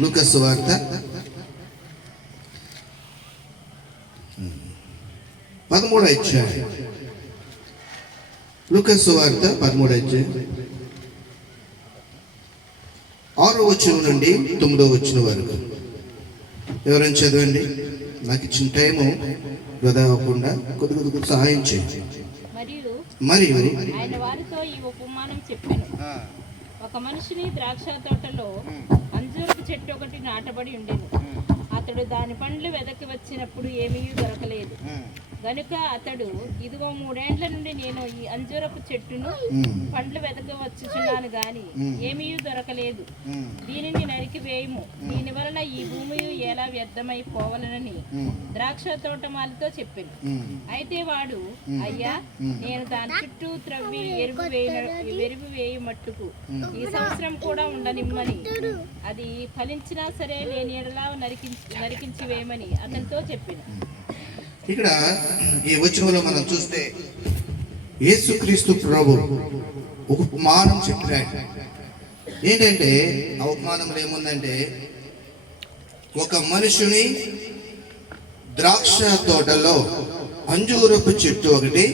లూకా సువార్త 13వ అధ్యాయం. లూకా సువార్త 13వ అధ్యాయం 6వ వచనం నుండి 9వ వచనం వరకు. ఎవరైనా చదవండి. నాకు ఇచ్చిన టైము వృధా అవ్వకుండా కొద్ది సహాయం చేయండి. మరియు ఆయన వారితో ఈ ఉపమానం చెప్పాను. ఒక మనిషిని ద్రాక్ష తోటలో అంజూరపు చెట్టు ఒకటి నాటబడి ఉండేది. అతడు దాని పండ్లు వెదకి వచ్చినప్పుడు ఏమీ దొరకలేదు గనుక అతడు, ఇదిగో 3 ఏండ్ల నుండి నేను ఈ అంజూరపు చెట్టును పండ్లు వెదక వచ్చుచున్నాను గాని ఏమీ దొరకలేదు. దీనిని నరికి వేయము, దీని వలన ఈ భూమి ఎలా వ్యర్థమై పోవాలనని ద్రాక్ష తోటమాలితో చెప్పింది. అయితే వాడు, అయ్యా, నేను దాని చుట్టూ త్రవ్వి ఎరువు వేయి మట్టుకు ఈ సంవత్సరం కూడా ఉండనిమ్మని, అది ఫలించినా సరే లేని ఎడలా నరికించి వేయమని అతనితో చెప్పింది. ఇక్కడ ఈ వచనంలో మనం చూస్తే యేసుక్రీస్తు ప్రభు ఒక ఉపమానం చెప్పాడు. ఏంటంటే ఆ ఉపమానంలో ఏముందంటే, ఒక మనుషుని ద్రాక్ష తోటలో అంజూరపు చెట్టు ఒకటి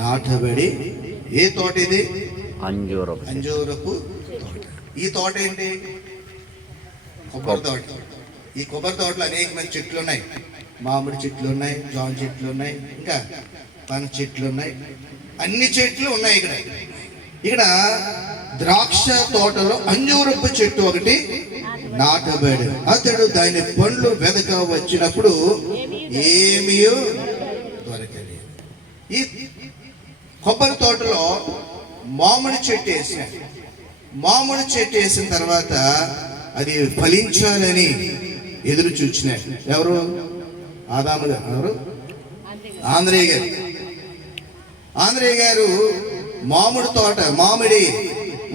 నాటబడి. ఏ తోట ఇది? అంజూరపు తోట. ఈ తోట ఏంటి? కొబ్బరి తోట. ఈ కొబ్బరి తోటలో అనేకమైన చెట్లు ఉన్నాయి. మామిడి చెట్లు ఉన్నాయి, జామ చెట్లు ఉన్నాయి, ఇంకా పనస చెట్లు ఉన్నాయి, అన్ని చెట్లు ఉన్నాయి. ఇక్కడ ద్రాక్ష తోటలో అంజూరపు చెట్టు ఒకటి నాటబడి. అతడు దాని పండ్లు వెదక వచ్చినప్పుడు ఏమీ దొరకలేదు. ఈ కొబ్బరి తోటలో మామిడి చెట్టు వేసాడు. మామిడి చెట్టు వేసిన తర్వాత అది ఫలించాలని ఎదురు చూసినాడు. ఎవరు? ఆదాము గారు. ఎవరు? ఆంధ్రయ్య గారు. ఆంధ్రయ్య గారు మామిడి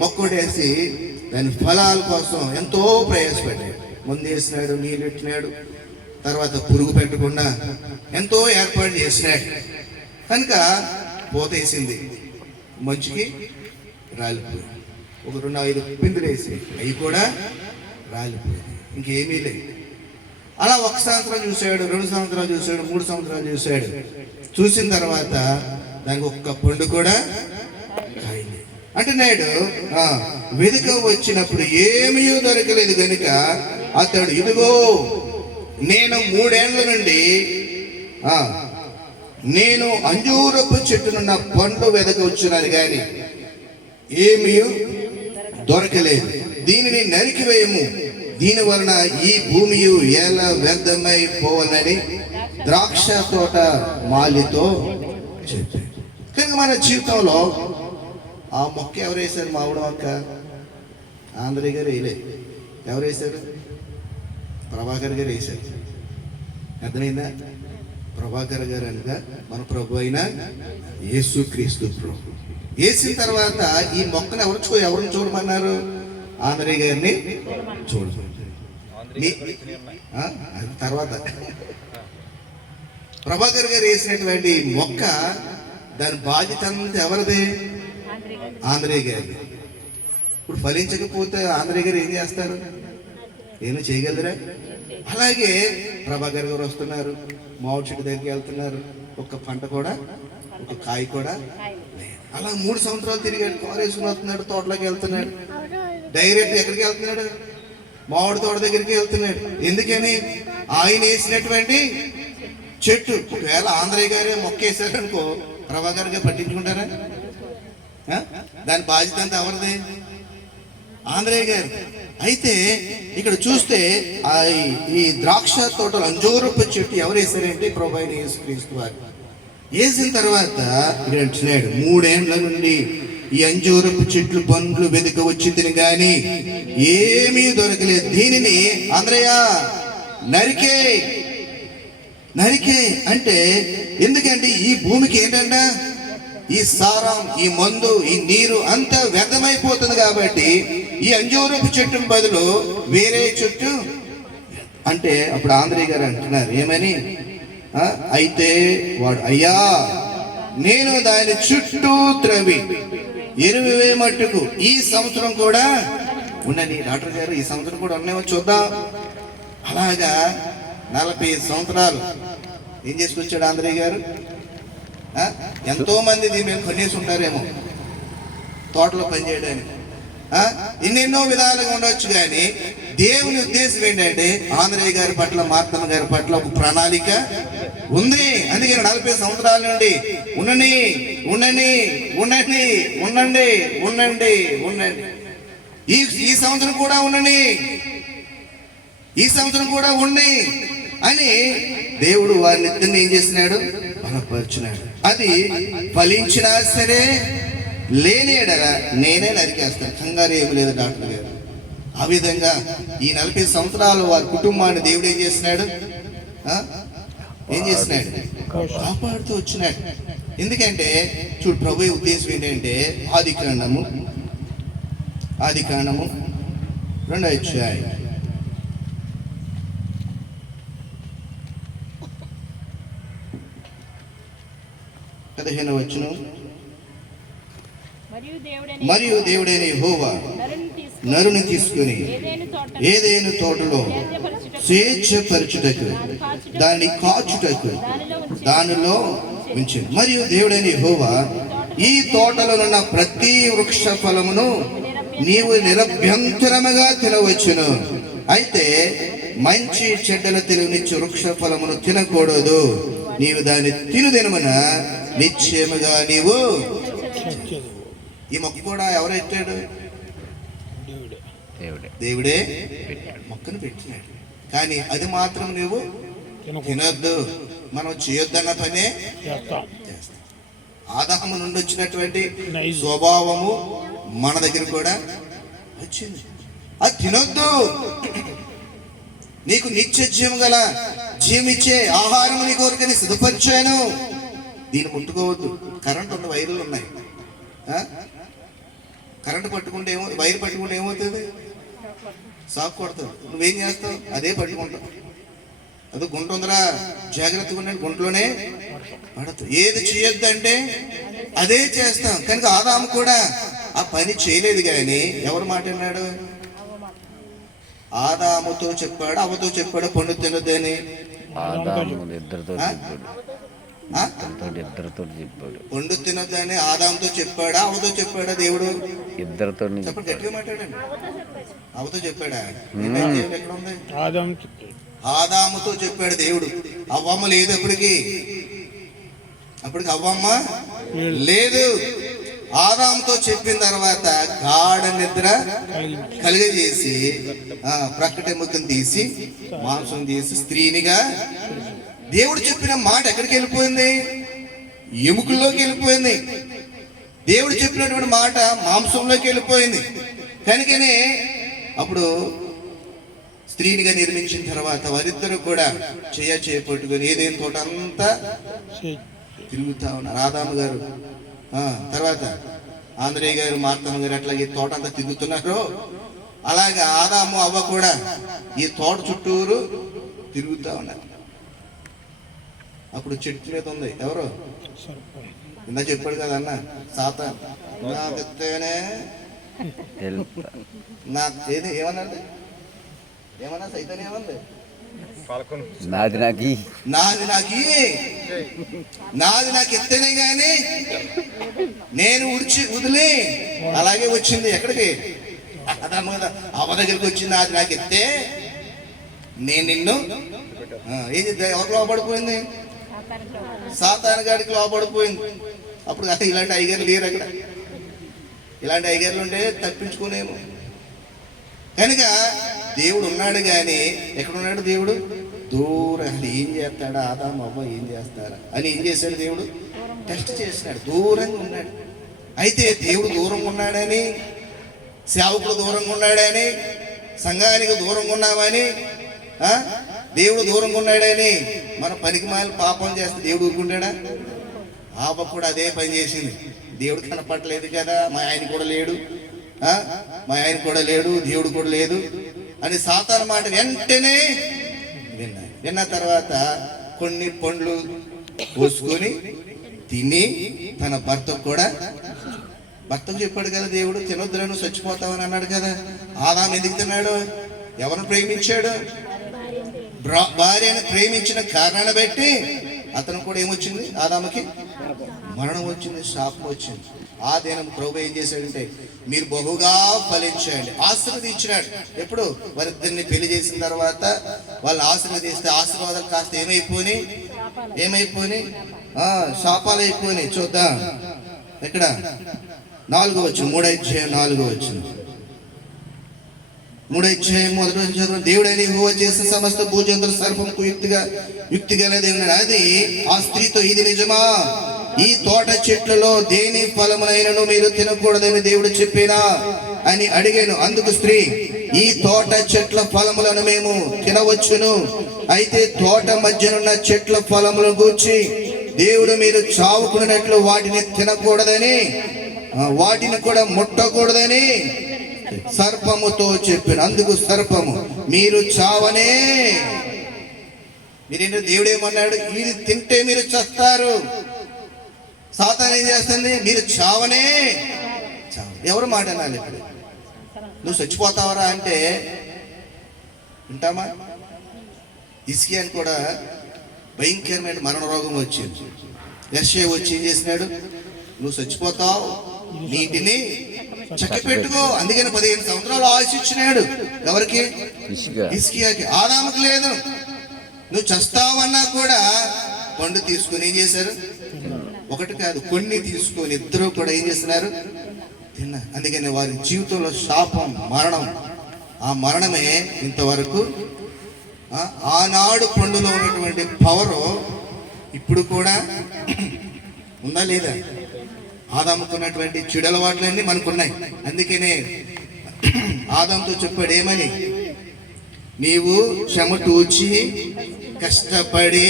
మొక్కడేసి దాని ఫలాల కోసం ఎంతో ప్రయాసపడ్డాడు. ముందు వేసినాడు, నీళ్ళు పెట్టినాడు, తర్వాత పురుగు పెట్టకుండా ఎంతో ఏర్పాటు చేసినాడు. కనుక పోతేసింది, మంచుకి రాలిపోయింది. ఒక 4-5 పిందులు వేసి అవి కూడా రాలిపోయింది. ఇంకేమీ లేదు. అలా 1 సంవత్సరం చూశాడు, 2 సంవత్సరాలు చూశాడు, 3 సంవత్సరాలు చూశాడు. చూసిన తర్వాత దానికి ఒక్క పండు కూడా కాయలేదు. అంటున్నాడు, వెనుక వచ్చినప్పుడు ఏమీ దొరకలేదు కనుక అతడు, ఇదిగో నేను 3 ఏండ్ల నుండి నేను అంజూరపు చెట్టునున్న పండు వెదక వచ్చినాను కానీ ఏమీ దొరకలేదు. దీనిని నరికివేయము, దీని వలన ఈ భూమి ఎలా వ్యర్థమై పోవాలని ద్రాక్ష తోట మాలితో చెప్పాడు. కనుక మన జీవితంలో ఆ మొక్క ఎవరు వేశారు? మావిడ మొక్క ఆంధ్రయ్య గారు వేయలే. ఎవరు వేశారు? ప్రభాకర్ గారు వేశారు. అర్థమైందా? ప్రభాకర్ గారు అనగా మన ప్రభు అయిన యేసుక్రీస్తు ప్రభు. వేసిన తర్వాత ఈ మొక్కను ఎవరిని చూడమన్నారు? ఆంధ్రయ్య గారిని చూడమన్నారు. తర్వాత ప్రభాకర్ గారు వేసినటువంటి మొక్క, దాని బాధ్యత అంతా ఎవరిది? ఆంధ్రయ్య గారి. ఇప్పుడు ఫలించకపోతే ఆంధ్రయ్య గారు ఏం చేస్తారు? ఏమీ చేయగలరా? అలాగే ప్రభాకర్ గారు వస్తున్నారు, మామిడి చెట్టు దగ్గరికి వెళ్తున్నారు, ఒక్క పంట కూడా, ఒక కాయ కూడా లేదు. అలా 3 సంవత్సరాలు తిరిగాడు. కారు వేసుకుని వస్తున్నాడు, తోటలోకి వెళ్తున్నాడు. డైరెక్ట్ ఎక్కడికి వెళ్తున్నాడు? మామిడి తోట దగ్గరికి వెళ్తున్నాడు. ఎందుకని? ఆయన వేసినటువంటి చెట్టు. ఒకవేళ ఆంధ్రయ్య గారే మొక్క వేసారనుకో, ప్రభాకర్ గారు పట్టించుకుంటారా? దాని బాధ్యత అంతా ఎవరిది? ఆంధ్రయ్య గారు. అయితే ఇక్కడ చూస్తే ఈ ద్రాక్ష తోటలో అంజూరపు చెట్టు ఎవరు వేసారంటే ప్రభు అయిన యేసుక్రీస్తు వారు. వేసిన తర్వాత ఇక్కడ అంటున్నాడు, 3 ఏండ్ల నుండి ఈ అంజూరపు చెట్లు పండ్లు వెదక వచ్చి తిని గాని ఏమీ దొరకలేదు. దీనిని ఆంధ్రయ్య నరికే అంటే ఎందుకంటే ఈ భూమికి ఏంటంట, ఈ సారం, ఈ మందు, ఈ నీరు అంతా వ్యర్థమైపోతుంది. కాబట్టి ఈ అంజూరపు చెట్టును బదులు వేరే చెట్టు అంటే అప్పుడు ఆంధ్రయ్య గారు అంటున్నారు ఏమని? అయితే వాడు, అయ్యా, నేను దాని చుట్టూ త్రవ్వి ఎరువు మట్టుకు ఈ సంవత్సరం కూడా ఉండని డాక్టర్ గారు ఈ సంవత్సరం కూడా ఉన్నాయో చూద్దాం. అలాగా 40 సంవత్సరాలు ఏం చేసుకొచ్చాడు ఆంధ్రయ్య గారు. ఎంతో మంది దీని మీద కొనేసి ఉంటారేమో తోటలో పనిచేయడానికి. ఎన్నెన్నో విధాలుగా ఉండవచ్చు, కానీ దేవుని ఉద్దేశం ఏంటంటే ఆంధ్రయ్య గారి పట్ల, మార్తమ్మ గారి పట్ల ఒక ప్రణాళిక ఉంది. అందుకని 40 సంవత్సరాల నుండి ఉండండి ఉండండి ఉండండి ఉండండి ఉండండి ఉండండి, ఈ సంవత్సరం కూడా ఉండండి, ఈ సంవత్సరం కూడా ఉండి అని దేవుడు వారిని ఇద్దరిని ఏం చేసినాడు, బలపరుచున్నాడు. అది ఫలించినా సరే లేనేడగా నేనే నరికేస్తాను, కంగారు ఏమి లేదు డాక్టర్ గారు. ఆ విధంగా ఈ 40 సంవత్సరాలు వారి కుటుంబాన్ని దేవుడు ఏం చేసినాడు, ఏం చేసినాడు, కాపాడుతూ వచ్చినాడు. ఎందుకంటే చూడు, ప్రభు ఉద్దేశం ఏంటంటే ఆదికాండము 2వ అధ్యాయం 15వ వచనం. మరియు దేవుడైన యెహోవా నరుని తీసుకుని ఏదైనా తోటలో స్వేచ్ఛపరచుటకు దాన్ని కాచుటకు దానిలో ఉంచింది. మరియు దేవుడైన యెహోవా ఈ తోటలో ఉన్న ప్రతి వృక్ష ఫలమును నీవు నిరభ్యంతరముగా తినవచ్చును, అయితే మంచి చెడ్డల తెలివినిచ్చు వృక్ష ఫలమును తినకూడదు. నీవు దాన్ని తినుదినమున నిశ్చయముగా నీవు. ఈ మొక్క కూడా ఎవరు ఎట్టాడు, దేవుడే మొక్కను పెట్టినాడు. కానీ అది మాత్రం నువ్వు తినొద్దు, మనం చేయొద్దన్న పనే చేస్తాం. ఆదాము నుండి వచ్చినటువంటి స్వభావము మన దగ్గర కూడా వచ్చింది. అది తినొద్దు, నీకు నిత్య జీవం గల జీవించే ఆహారం నీ కోరికని సిద్ధపరిచాను, దీన్ని ముట్టుకోవద్దు. కరెంట్ ఉంది, వైర్లు ఉన్నాయి. కరెంట్ పట్టుకుంటే వైర్ పట్టుకుంటే ఏమవుతుంది, షాక్ కొడతావు. నువ్వేం చేస్తావు, అదే పట్టుకుంటావు. అది గుంట ఉందిరా, జాగ్రత్తగా ఉండండి, గుంటలోనే పడతావు. ఏది చేయొద్దంటే అదే చేస్తాం. కనుక ఆదాము కూడా ఆ పని చేయలేదు. కానీ ఎవరు మాట అన్నాడు, ఆదాముతో చెప్పాడు, అవ్వతో చెప్పాడు పండు తినొద్దని. పండు తినొద్దని ఆదాముతో చెప్పాడా, అవ్వతో చెప్పాడా దేవుడు? ఇద్దరితో. గట్టిగా మాట్లాడండి. అవ్వతో చెప్పాడా? ఎక్కడ ఉంది? ఆదాముతో చెప్పాడు దేవుడు. అవ్వమ్మ లేదు అప్పటికి అవ్వమ్మ లేదు. ఆదాముతో చెప్పిన తర్వాత గాఢ నిద్ర కలిగజేసి ప్రక్కటెముకను తీసి మాంసం తీసి స్త్రీనిగా. దేవుడు చెప్పిన మాట ఎక్కడికి వెళ్ళిపోయింది, ఎముకల్లోకి వెళ్ళిపోయింది. దేవుడు చెప్పినటువంటి మాట మాంసంలోకి వెళ్ళిపోయింది. కనుకనే అప్పుడు స్త్రీనిగా నిర్మించిన తర్వాత వారిద్దరు కూడా చేయపట్టుకొని ఏదేని తోట అంతా తిరుగుతా ఉన్నారు. ఆదాము గారు తర్వాత ఆంధ్రయ్య గారు, మార్తమ్మ గారు అట్లాగే తోట అంతా తిరుగుతున్నారు. అలాగే ఆదాము అవ్వ కూడా ఈ తోట చుట్టూరు తిరుగుతా ఉన్నారు. అప్పుడు చెట్టు మీద ఉంది ఎవరు, ఇందా చెప్పాడు కదా అన్న, సాతాను. నాకెత్తేనే ఏది ఏమన్నా సైతాన్ ఏమంది, నాది నాకు ఎత్తేనే గాని నేను వదిలి. అలాగే వచ్చింది ఎక్కడికి, అవ్వ దగ్గరికి వచ్చింది. నాది నాకు ఎత్తే నేను నిన్ను ఏం ఎవరికి లోపడిపోయింది, సాతాను గాడికి లోపడిపోయింది. అప్పుడు ఇలాంటి అయ్యగారు లేరు అక్కడ. ఇలాంటి అయ్యగారులు ఉంటే తప్పించుకునేమో. కనుక దేవుడు ఉన్నాడు, కానీ ఎక్కడున్నాడు దేవుడు? దూరం. అసలు ఏం చేస్తాడా ఆదాము అవ్వ, ఏం చేస్తారా అని ఏం చేశాడు దేవుడు? టెస్ట్ చేసినాడు. దూరంగా ఉన్నాడు. అయితే దేవుడు దూరంగా ఉన్నాడని, సేవకుడు దూరంగా ఉన్నాడని, సంఘానికి దూరంగా ఉన్నామని, దేవుడు దూరంగా ఉన్నాడని మన పనికి మాలి పాపం చేస్తే దేవుడు ఊరుకుంటాడా? ఆప కూడా అదే పని చేసింది. దేవుడు కనపడలేదు కదా, మా ఆయన కూడా లేడు, దేవుడు కూడా లేదు అని సాతాను మాట వెంటనే విన్న తర్వాత కొన్ని పండ్లు కోసుకొని తిని తన భర్త కూడా భర్తకు చెప్పాడు కదా దేవుడు, తినొద్దురా నువ్వు చచ్చిపోతావని అన్నాడు కదా. ఆదాము ఎందుకు తిన్నాడు? ఎవరిని ప్రేమించాడు? భార్యను ప్రేమించిన కారణాన్ని బట్టి అతను కూడా ఏమొచ్చింది? ఆదాముకి మరణం వచ్చింది, శాపం వచ్చింది. ఆ దినం ప్రభు ఏం చేశాడంటే మీరు బహుగా ఫలించండి ఆశీర్వదించినాడు. ఎప్పుడు? వారిద్దరిని పెళ్లి చేసిన తర్వాత వాళ్ళు ఆశీర్వదిస్తే ఆశీర్వాదాలు కాస్త ఏమైపోయినాయి? శాపాలు అయిపోయినాయి. చూద్దాం ఎక్కడ? 4వ వచనం, 3వ అధ్యాయం 4వ వచనం. 3వ అధ్యాయం 1వ వచనం. దేవుడైన యెహోవా చేసిన సమస్త భూజంతువులు సర్పముకు యుక్తిగానే ఉన్నాడు. అది ఆ స్త్రీతో, ఇది నిజమా? ఈ తోట చెట్లలో దేని ఫలమునైనను మీరు తినకూడదని దేవుడు చెప్పినా అని అడిగాను. అందుకు స్త్రీ, ఈ తోట చెట్ల ఫలములను మేము తినవచ్చును, అయితే తోట మధ్యనున్న చెట్ల ఫలములను గూర్చి దేవుడు మీరు చావుకున్నట్లు వాటిని తినకూడదని, వాటిని కూడా ముట్టకూడదని సర్పముతో చెప్పాను. అందుకు సర్పము, మీరు చావనే, మీరేంటో దేవుడు ఏమన్నాడు? ఇది తింటే మీరు చస్తారు. సాతాను ఏం చేస్తుంది? మీరు చావనే చావు. ఎవరు మాట అనాలి? ఇప్పుడు నువ్వు చచ్చిపోతావరా అంటే వింటామా? హిజ్కియాకి కూడా భయంకరమైన మరణ రోగం వచ్చింది. యెషయా వచ్చి ఏం చేసినాడు? నువ్వు చచ్చిపోతావు, నీటిని చక్కపెట్టుకో. అందుకని 15 సంవత్సరాలు ఆశించినాడు. ఎవరికి? హిజ్కియాకి. ఆదాముకు లేదు. నువ్వు చస్తావన్నా కూడా పండు తీసుకుని ఏం చేశారు? ఒకటి కాదు, కొన్ని తీసుకొని ఇద్దరు కూడా ఏం చేస్తున్నారు? తిన్నా. అందుకని వారి జీవితంలో శాపం, మరణం. ఆ మరణమే ఇంతవరకు. ఆనాడు పండులో ఉన్నటువంటి పవరు ఇప్పుడు కూడా ఉందా లేదా? ఆదాముకున్నటువంటి చెడు అలవాట్లన్నీ మనకున్నాయి. అందుకనే ఆదాముతో చెప్పాడు ఏమని? నీవు చెమటూచి కష్టపడి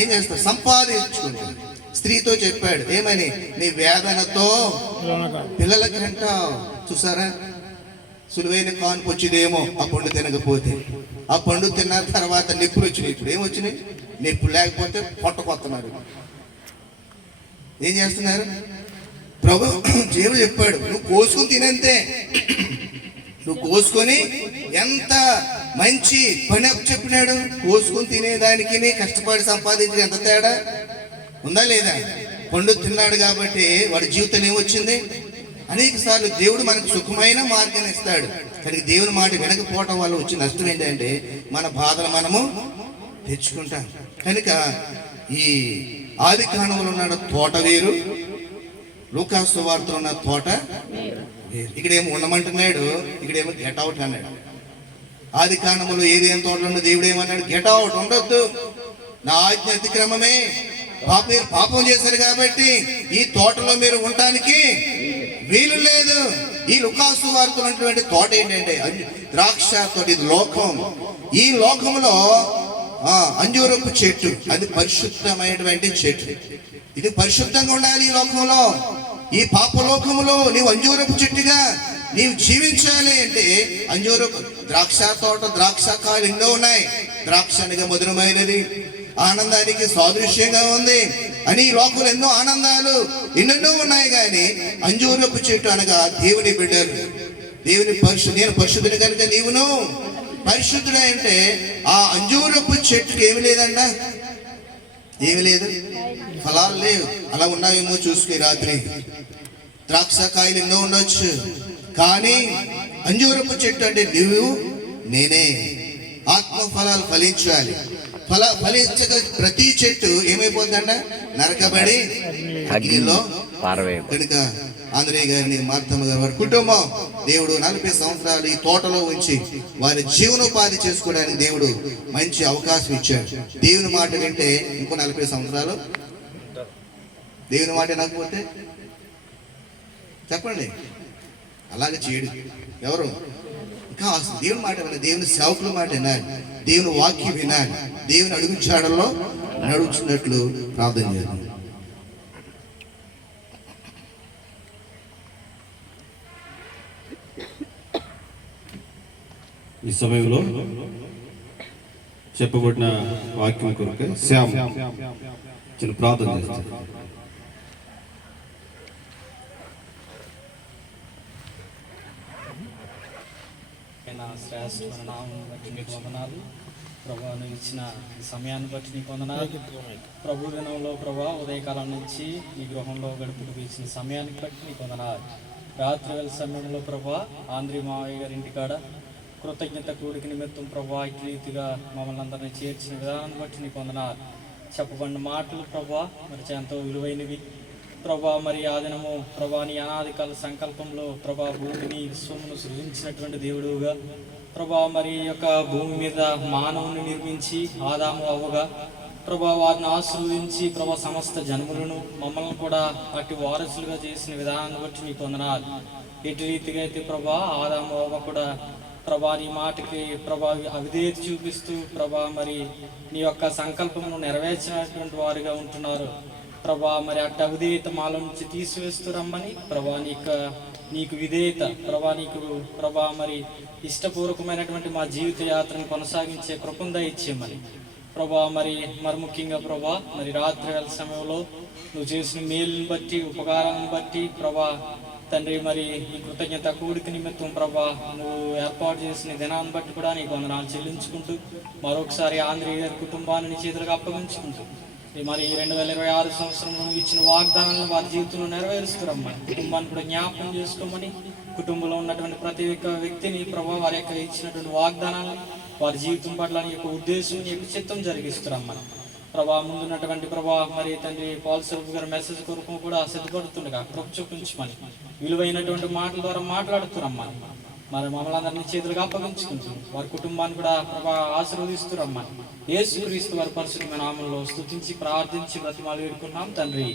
ఏం చేస్తావు? సంపాదించుకుంటావు. స్త్రీతో చెప్పాడు ఏమని? నీ వేదనతో పిల్లలకి అంటావు. చూసారా? సులువైన కాన్పు వచ్చిదేమో ఆ పండు తినకపోతే. ఆ పండు తిన్న తర్వాత నొప్పులు వచ్చినాయి. ఇప్పుడు ఏమొచ్చినాయి? నొప్పులు లేకపోతే పొట్టకొస్తున్నారు. ఏం చేస్తున్నారు? ప్రభు దేవుడు చెప్పాడు, నువ్వు కోసుకుని తినంతే. నువ్వు కోసుకొని ఎంత మంచి పని చెప్పినాడు. కోసుకుని తినేదానికి కష్టపడి సంపాదించి ఎంత తేడా ఉందా లేదా? పండు తిన్నాడు కాబట్టి వాడి జీవితం ఏమొచ్చింది? అనేక సార్లు దేవుడు మనకు సుఖమైన మార్గాన్ని ఇస్తాడు. కానీ దేవుని మాట వినకపోవటం వల్ల వచ్చే నష్టం ఏంటంటే మన బాధలు మనము తెచ్చుకుంటాం. కనుక ఈ ఆది కాండంలో ఉన్న తోట వేరు, లూకాసు సువార్తలో ఉన్న తోట వేరు. ఇక్కడేమో ఉండమంటున్నాడు, ఇక్కడేమో గెట్ అవుట్ అన్నాడు. ఆది కాండములో ఏదేం తోటలో ఉన్న దేవుడు ఏమన్నాడు? గెట్ అవుట్, ఉండొద్దు, నా ఆజ్ఞ అతిక్రమమే. పాపం చేశారు కాబట్టి ఈ తోటలో మీరు ఉండటానికి వీలు లేదు. ఈ లూకాసు వార్తలో ఉన్నటువంటి తోట ఏంటంటే ద్రాక్ష తోట. ఇది లోకం. ఈ లోకంలో అంజూరపు చెట్టు, అది పరిశుద్ధమైనటువంటి చెట్టు. ఇది పరిశుద్ధంగా ఉండాలి. ఈ లోకంలో, ఈ పాప లోకములో నీవు అంజూరపు చెట్టుగా నీవు జీవించాలి అంటే అంజూరపు ద్రాక్ష తోట, ద్రాక్ష కాయలు ఎన్నో ఉన్నాయి. ద్రాక్ష అనగా మధురమైనది, ఆనందానికి సాదృశ్యంగా ఉంది అని ఈ లోకంలో ఎన్నో ఆనందాలు ఎన్నెన్నో ఉన్నాయి. కానీ అంజూరపు చెట్టు అనగా దేవుని బిడ్డలు, దేవుని నేను పరిశుద్ధుని కనుక నీవును పరిశుద్ధుడు అంటే ఆ అంజూరపు చెట్టుకి ఏమి లేదంట, ఏమి లేదు, ఫలాలు లేవు. అలా ఉన్నాయేమో చూసుకుని రాత్రి. ద్రాక్ష కాయలు ఎన్నో ఉండొచ్చు, కానీ అంజూరపు చెట్టు అంటే నువ్వు నేనే. ఆత్మ ఫలాలు ఫలించాలి. ఫలించక ప్రతి చెట్టు ఏమైపోతుందంట? నరకబడి అగ్నిలో పారవేయ. కనుక ఆంధ్రయ్య గారిని, మార్తమ్మ గారి వారి కుటుంబం దేవుడు 40 సంవత్సరాలు ఈ తోటలో ఉంచి వారి జీవనోపాధి చేసుకోవడానికి దేవుడు మంచి అవకాశం ఇచ్చాడు. దేవుని మాట వింటే ఇంకో 40 సంవత్సరాలు. దేవుని మాట వినకపోతే చెప్పండి, అలాగే చేయడు ఎవరు. ఇంకా దేవుని మాట వినాలి, దేవుని సేవకుల మాట వినాలి, దేవుని వాక్యం వినాలి, దేవుని అడుగు జాడల్లో నడుచున్నట్లు ప్రార్థన చేయాలి. ఈ సమయంలో చెప్పబడిన వాక్యం కొరకు శ్యామ్ చిన్న ప్రార్థన చేస్తారు. శ్రేష్టమైన నామం బట్టి నీకు వందనాలు ప్రభా. నువ్వు ఇచ్చిన ఈ సమయాన్ని బట్టి నీకు వందనాలు ప్రభు. దినంలో ప్రభా ఉదయకాలం నుంచి ఈ గృహంలో గడుపుకు ఇచ్చిన సమయాన్ని బట్టి నీకు వందనాలు. రాత్రి వేళ సమయంలో ప్రభా ఆంధ్రీ మావయ్య గారి ఇంటికాడ కృతజ్ఞత కూడికి నిమిత్తం ప్రభా ఇటు రీతిగా మమ్మల్ని అందరినీ చేర్చిన విధానాన్ని బట్టి నీకు వందనాలు. చెప్పబడిన మాటలు ప్రభా మరి ఎంతో విలువైనవి ప్రభా. మరి ఆ దినము ప్రభా నీ అనాది కాల సంకల్పంలో ప్రభా భూమిని విశ్వమును సృజించినటువంటి దేవుడుగా ప్రభా మరి యొక్క భూమి మీద మానవుని నిర్మించి ఆదాము అవ్వగా ప్రభా వారిని ఆశీర్వదించి ప్రభా సమస్త జన్ములను మమ్మల్ని కూడా అట్టి వారసులుగా చేసిన విధానాన్ని బట్టి నీకు వందనాలు. ఎటు రీతిగా అయితే ప్రభా ఆదాము అవ్వ కూడా ప్రభా నీ మాటకి ప్రభా అవిధేయత చూపిస్తూ ప్రభా మరి నీ యొక్క సంకల్పమును నెరవేర్చినటువంటి వారుగా ఉంటున్నారు ప్రభా. మరి అట్టి అవిధేయత మాలో నుంచి తీసివేస్తూ రమ్మని ప్రభా నీకు విధేయత ప్రభా నీకు ప్రభా మరి ఇష్టపూర్వకమైనటువంటి మా జీవిత యాత్రను కొనసాగించే కృపను దయచేయమని ప్రభా. మరి ముఖ్యంగా ప్రభా మరి రాత్రి వేళ సమయంలో నువ్వు చేసిన మేలుని బట్టి ఉపకారాలను బట్టి ప్రభా తండ్రి మరి ఈ కృతజ్ఞత కూడిక నిమిత్తం ప్రభా నువ్వు ఏర్పాటు చేసిన దినాన్ని బట్టి కూడా నీకు వందనాలు చెల్లించుకుంటూ మరొకసారి ఆంధ్రీ గారి కుటుంబాన్ని నీ చేతులకు అప్పగించుకుంటూ మరి 2026 సంవత్సరంలో ఇచ్చిన వాగ్దానాలను వారి జీవితంలో నెరవేరుస్తారమ్మా. కుటుంబాన్ని కూడా జ్ఞాపకం చేసుకోమని కుటుంబంలో ఉన్నటువంటి ప్రతి ఒక్క వ్యక్తిని ప్రభా వారి యొక్క ఇచ్చినటువంటి వాగ్దానాలను వారి జీవితం పట్ల నీ యొక్క ఉద్దేశం నీ యొక్క చిత్తం జరిగిస్తారమ్మా ప్రభా. ముందున్నటువంటి ప్రభా మరి తండ్రి పాల్ సెల్ఫ్ గారి మెసేజ్ కొరకు కూడా సిద్ధపడుతుండగా కృప చూపించమని విలువైనటువంటి మాటల ద్వారా మాట్లాడుతురమ్మా. మరి మమ్మల్ని అందరినీ చేతులుగా అప్పగించుకుంటూ వారి కుటుంబాన్ని కూడా ప్రభా ఆశీర్వదిస్తురమ్మా. యేసుక్రీస్తు వారి పరిశుద్ధమైన నామములో స్తుతించి ప్రార్థించి బ్రతిమాలు వేడుకున్నాం తండ్రి.